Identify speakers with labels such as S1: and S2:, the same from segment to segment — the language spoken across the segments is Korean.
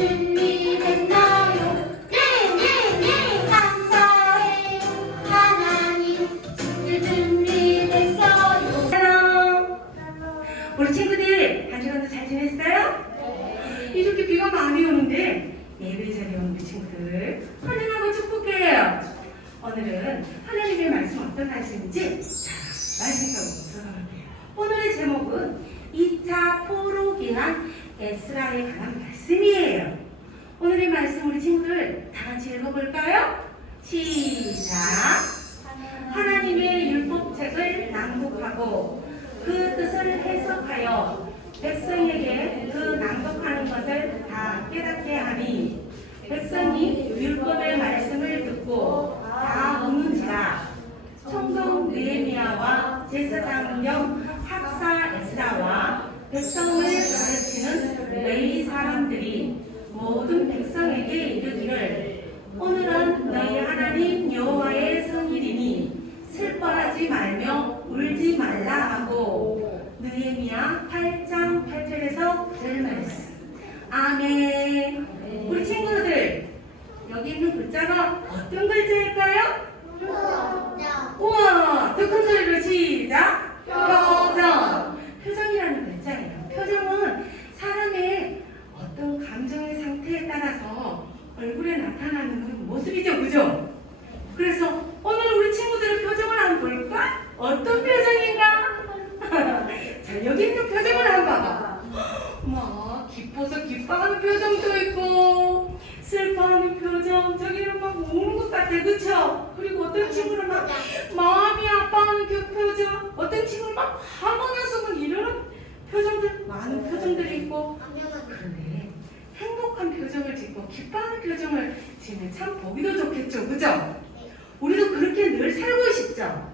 S1: 지
S2: 해석하여 백성에게 그 낭독하는 것을 다 깨닫게 하니 백성이 율법의 말씀을 듣고 다 먹는지라. 총독 느헤미야와 제사장령 학사 에스라와 백성을 가르치는 레위 사람들이 모든 백성에게 이르기를 오늘은 너희 하나님 여호와의 성일이니 슬퍼하지 말며 울지 말라 하고 느헤미야 8장 8절에서 들 말씀. 아멘. 우리 친구들 여기 있는 글자가 어떤 글자일까요? 우와 더 큰 소리로 시작 표정 표정이라는 글자예요 표정은 사람의 어떤 감정의 상태에 따라서 얼굴에 나타나는 모습이죠 그죠? 그래서 오늘 우리 친구들의 표정을 한번 볼까? 어떤 표정인가? 자 여기 있는 표정을 한번 봐봐 뭐 기뻐서 기뻐하는 표정도 있고 슬퍼하는 표정 저기는 막 우는 것 같아 그쵸? 그리고 어떤 친구는 막 마음이 아파하는 그 표정 어떤 친구는 막 화가 나서 막 이러는 표정들 많은 표정들이 있고 그런데 행복한 표정을 짓고 기뻐하는 표정을 지으면 참 보기도 좋겠죠 그죠? 우리도 그렇게 늘 살고 싶죠?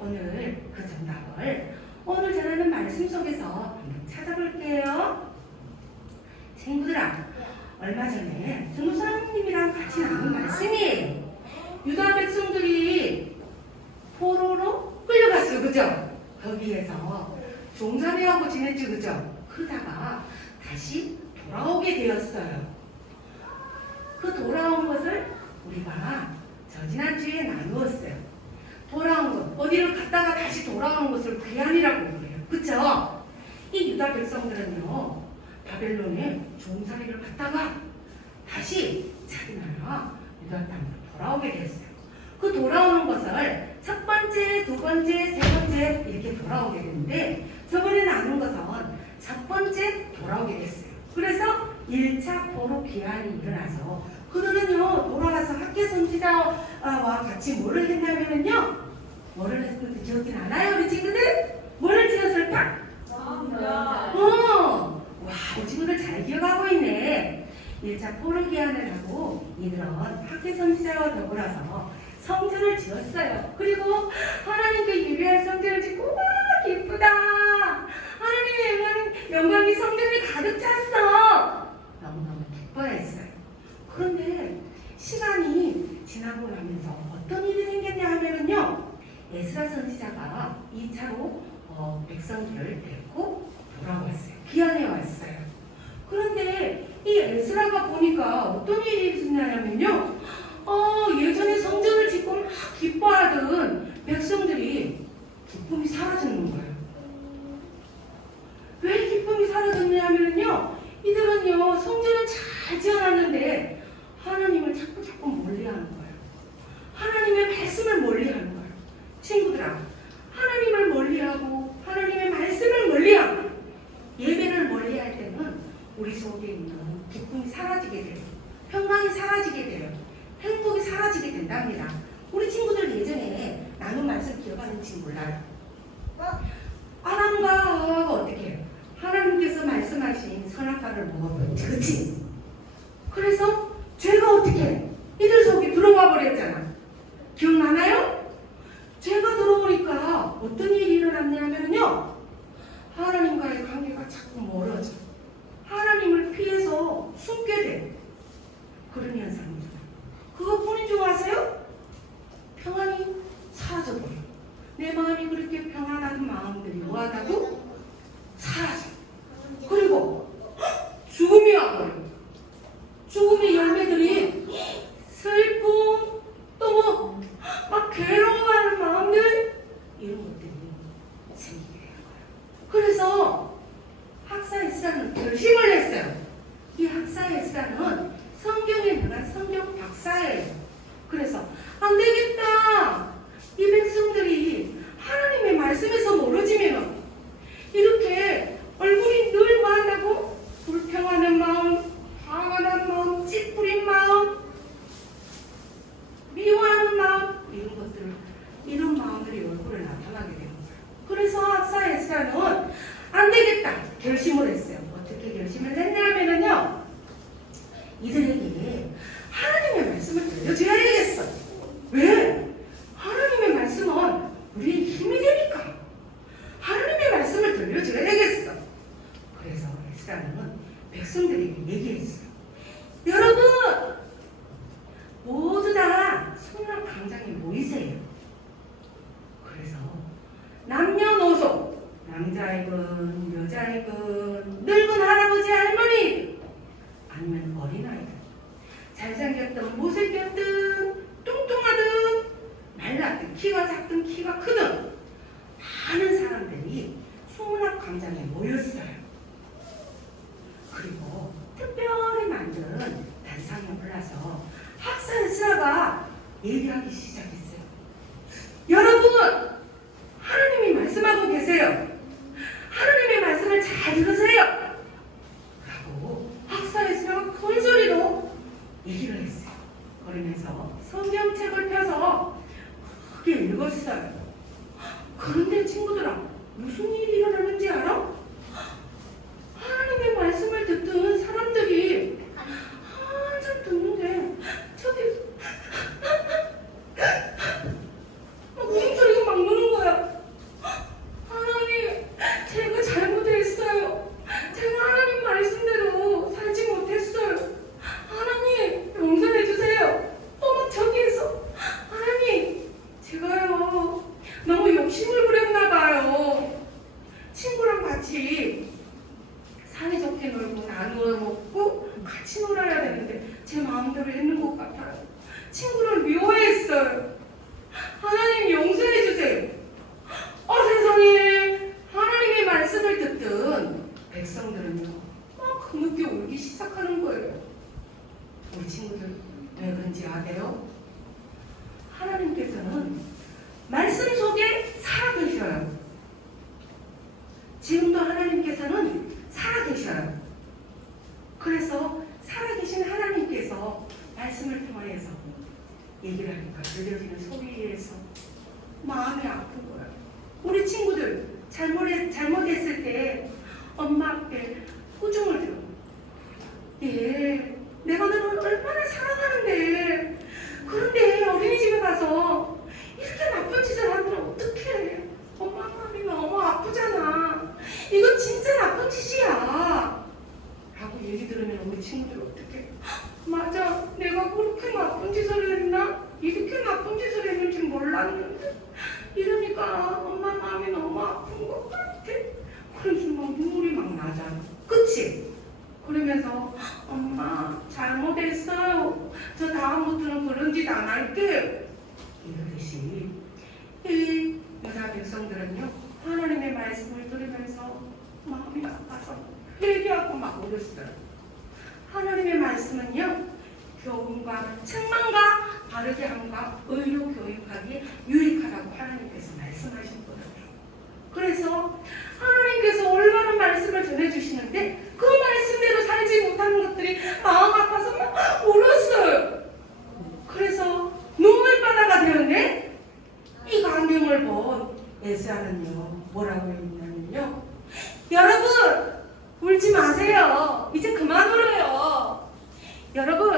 S2: 오늘 그 정답을 오늘 전하는 말씀 속에서 한번 찾아볼게요. 친구들아, 얼마 전에 전도사님이랑 같이 나눈 말씀이에요. 유다 백성들이 포로로 끌려갔어요. 그죠? 거기에서 종살이하고 지냈죠. 그죠? 그러다가 다시 돌아오게 되었어요. 그 돌아온 것을 우리가 저 지난주에 나누었어요. 돌아온 것, 어디를 갔다가 다시 돌아오는 것을 귀환이라고 그래요. 그쵸? 이 유다 백성들은요, 바벨론에 종살이를 갔다가 다시 자기 나라 유다 땅으로 돌아오게 됐어요. 그 돌아오는 것을 첫 번째, 두 번째, 세 번째 이렇게 돌아오게 되는데 저번에 나눈 것은 첫 번째 돌아오게 됐어요. 그래서 1차 포로 귀환이 일어나서 그들은요 돌아와서 학계 선지자와 같이 뭐를 했냐면요 뭐를 했는지 기억이 나나요 우리 친구들? 뭐를 지었을까? 어, 와, 우리 친구들 잘 기억하고 있네. 1차 포로 기한을 하고 이들은 학계 선지자와 더불어서 성전을 지었어요. 그리고 하나님께 유리한 성 남자이건 여자이건 늙은 할아버지 할머니 아니면 어린아이들 잘생겼든 못생겼든 뚱뚱하든 말랐든 키가 작든 키가 크든 많은 사람들이 수문학 광장에 모였어요. 그리고 특별히 만든 단상에 올라서 학사 에스라가 얘기하기 시작했어요. 여러분, 하나님이 말씀하고 계세요. 하나님의 말씀을 잘 들으세요. 라고 학사 에스라가 큰 소리로 얘기를 했어요. 그러면서 성경책을 펴서 크게 읽었어요. 그런데 친구들아, 무슨 일이 일어나는지 알아? 하나님의 말씀을 듣던 사람들이 한참 듣는데 저기 웃음소리가 막 나는 거야. 하나님, 제가 잘못했어요. 제가 하나님 말씀대로 살지 못했어요. 하나님, 용서해 주세요. 어머, 저기에서 하나님, 제가요 너무 욕심을 부렸나 봐요. 친구랑 같이 사이좋게 놀고 나누어 먹고 같이 놀아야 되는데 제 마음대로 했는 것 같아요. 친구를 미워했어요. 하나님 용서해 주세요. 어 세상에 하나님의 말씀을 듣던 백성들은요 막 흐뭇게 울기 시작하는 거예요. 우리 친구들 왜 그런지 아세요? 하나님께서는 말씀 속에 살아계셔요. 지금도 하나님께서는 살아계셔요. 그래서 살아계신 하나님께서 말씀을 통하여서 얘기를 하니까 들려지는 소리에서 마음이 아픈 거예요. 우리 친구들 잘못했, 잘못했을 때 엄마 앞에 호중을 들어. 예, 내가 너를 얼마나 사랑하는데. 그런데 어린이집에 가서 이렇게 나쁜 짓을 하면 어떡해. 엄마 마음이 너무 아프잖아. 이거 진짜 나쁜 짓이야. 라고 얘기 들으면 우리 친구들 어떡해. 맞아. 내가 그렇게 나쁜 짓을 했나? 이렇게 나쁜 짓을 했는지 몰랐는데. 이러니까 엄마 마음이 너무 아픈 것 같아. 그래서 막 눈물이 막 나잖아. 그치? 그러면서 엄마 잘못했어요. 저 다음부터는 그런 짓 안 할게요. 이러듯이 이 여자 백성들은요 하나님의 말씀을 들으면서 마음이 아파서 회개하고 막 울었어요. 하나님의 말씀은요 교훈과 책망과 바르게 함과 의로 교육하기 유익하다고 하나님께서 말씀하신 거예요. 그래서 하나님께서 올바른 말씀을 전해주시는데 그 말씀대로 살지 못하는 것들이 마음 아파서 막 울었어요. 그래서 눈물바다가 되었네. 이 광경을 본 예수하는요 뭐라고 했냐면요. 여러분 울지 마세요. 이제 그만 울어요. 여러분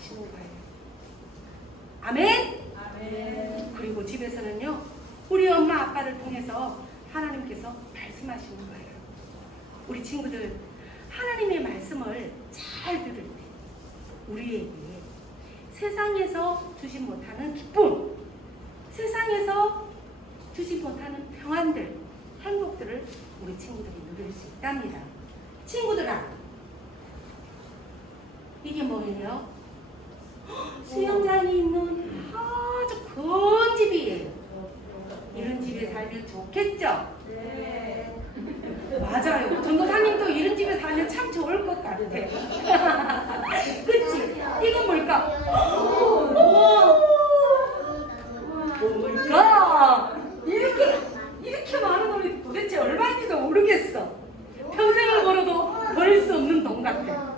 S2: 가시는 거예요. 아멘? 아멘. 그리고 집에서는요, 우리 엄마 아빠를 통해서 하나님께서 말씀하시는 거예요. 우리 친구들, 하나님의 말씀을 잘 들을 때, 우리에게 세상에서 주지 못하는 기쁨, 세상에서 주지 못하는 평안들, 행복들을 우리 친구들이 누릴 수 있답니다. 친구들아, 이게 뭐예요? 수영장이 있는 아주 큰 집이에요. 이런 집에 살면 좋겠죠? 네. 맞아요. 전도사님도 이런 집에 살면 참 좋을 것 같아요. 그치? 이건 뭘까? 뭘까? 이렇게, 이렇게 많은 돈이 도대체 얼마인지도 모르겠어. 평생을 벌어도 벌 수 없는 돈 같아.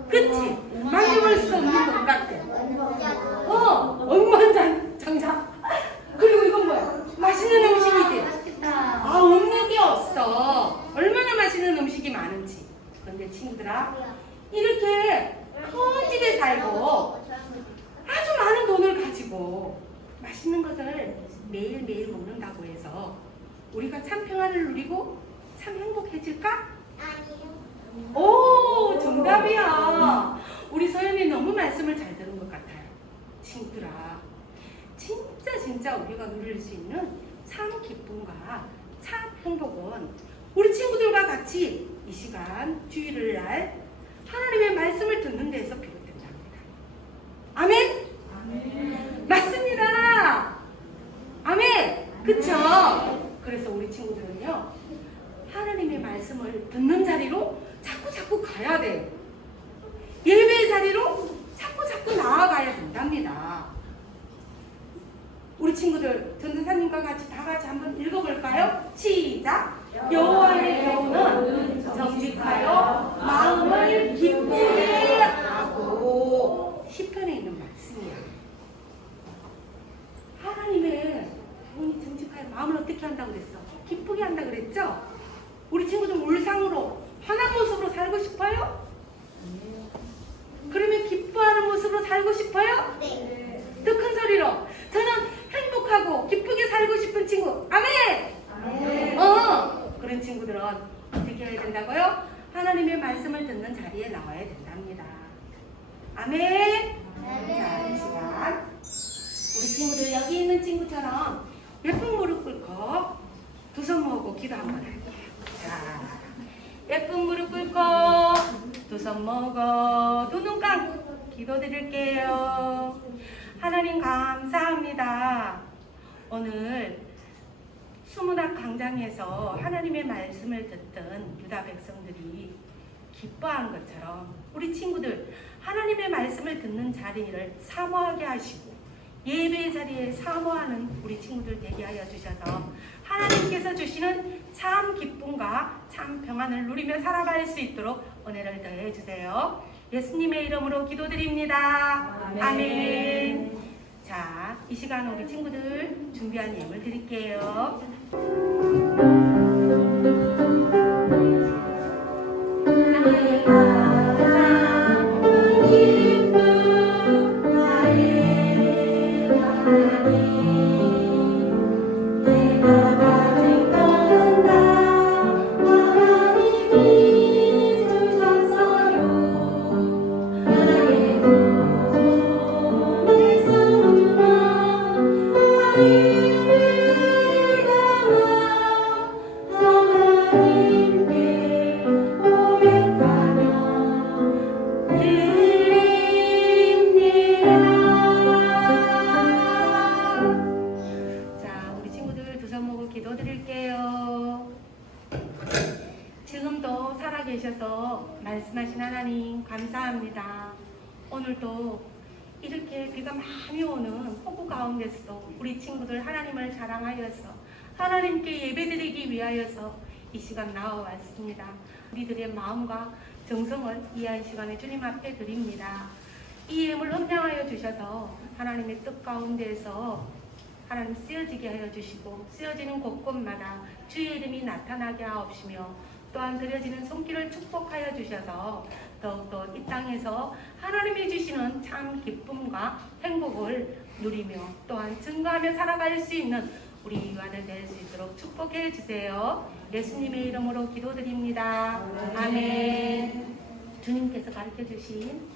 S2: 오늘 수문학 강장에서 하나님의 말씀을 듣던 유다 백성들이 기뻐한 것처럼 우리 친구들 하나님의 말씀을 듣는 자리를 사모하게 하시고 예배의 자리에 사모하는 우리 친구들 되게 하여 주셔서 하나님께서 주시는 참 기쁨과 참 평안을 누리며 살아갈 수 있도록 은혜를 더해 주세요. 예수님의 이름으로 기도드립니다.
S3: 아멘.
S2: 아멘. 자, 이 시간 우리 친구들 준비한 예물 드릴게요. 말씀하신 하나님 감사합니다. 오늘도 이렇게 비가 많이 오는 폭우 가운데서도 우리 친구들 하나님을 자랑하여서 하나님께 예배드리기 위하여서 이 시간 나와왔습니다. 우리들의 마음과 정성을 이한 시간에 주님 앞에 드립니다. 이 예물 헌장하여 주셔서 하나님의 뜻 가운데에서 하나님 쓰여지게 하여 주시고 쓰여지는 곳곳마다 주의 이름이 나타나게 하옵시며 또한 드려지는 손길을 축복하여 주셔서 더욱더 이 땅에서 하나님이 주시는 참 기쁨과 행복을 누리며 또한 증거하며 살아갈 수 있는 우리 유한을 낼 수 있도록 축복해 주세요. 예수님의 이름으로 기도드립니다. 아멘. 주님께서 가르쳐 주신